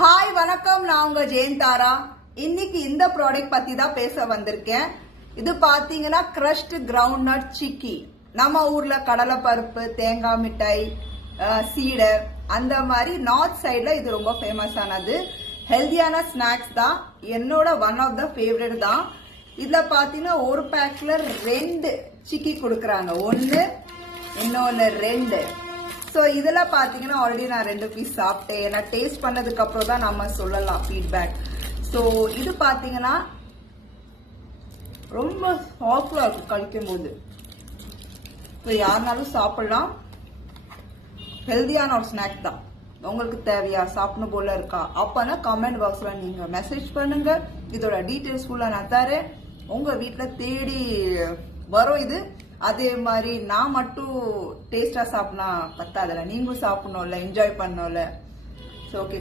Hi வணக்கம், நான் உங்க ஜெயந்தாரா. இன்னைக்கு இந்த ப்ராடக்ட் பத்தி தான் பேச வந்திருக்கேன். இது பாத்தீங்கன்னா கிரஷ்ட் கிரவுண்ட் நட் சிக்கி. நம்ம ஊர்ல கடலை பருப்பு, தேங்காய் மிட்டாய், சீடை அந்த மாதிரி நார்த் சைட்ல இது ரொம்ப ஃபேமஸ் ஆனது. ஹெல்தியான ஸ்நாக்ஸ் தான். என்னோட ஒன் ஆஃப் த ஃபேவரட் தான். இதுல பாத்தீங்கன்னா ஒரு பேக்ல 2 சிக்கி கொடுக்கறாங்க. ஒன்னு இன்னொன்னு 2. ஸோ இதுல பாத்தீங்கன்னா ஆல்ரெடி நான் 2 பீஸ் சாப்பிட்டேன். ஏன்னா டேஸ்ட் பண்ணதுக்கு அப்புறம் தான் நம்ம சொல்லலாம் ஃபீட்பேக். ஸோ இது பாத்தீங்கன்னா ரொம்ப சாஃப்டா இருக்கும் கழிக்கும் போது. ஸோ யாருனாலும் சாப்பிடலாம். ஹெல்தியான ஒரு ஸ்நாக் தான். உங்களுக்கு தேவையா, சாப்பிடணும் போல இருக்கா அப்பனா கமெண்ட் பாக்ஸ்ல நீங்க மெசேஜ் பண்ணுங்க. இதோட டீடைல்ஸ் ஃபுல்லா நான் தரேன். உங்க வீட்டுல தேடி வரும் இது. அதே மாதிரி நான் மட்டும் டேஸ்டா சாப்பிடனா பத்தாதுல, நீங்களும் சாப்பிடணும்ல, என்ஜாய் பண்ணணும்ல. So okay.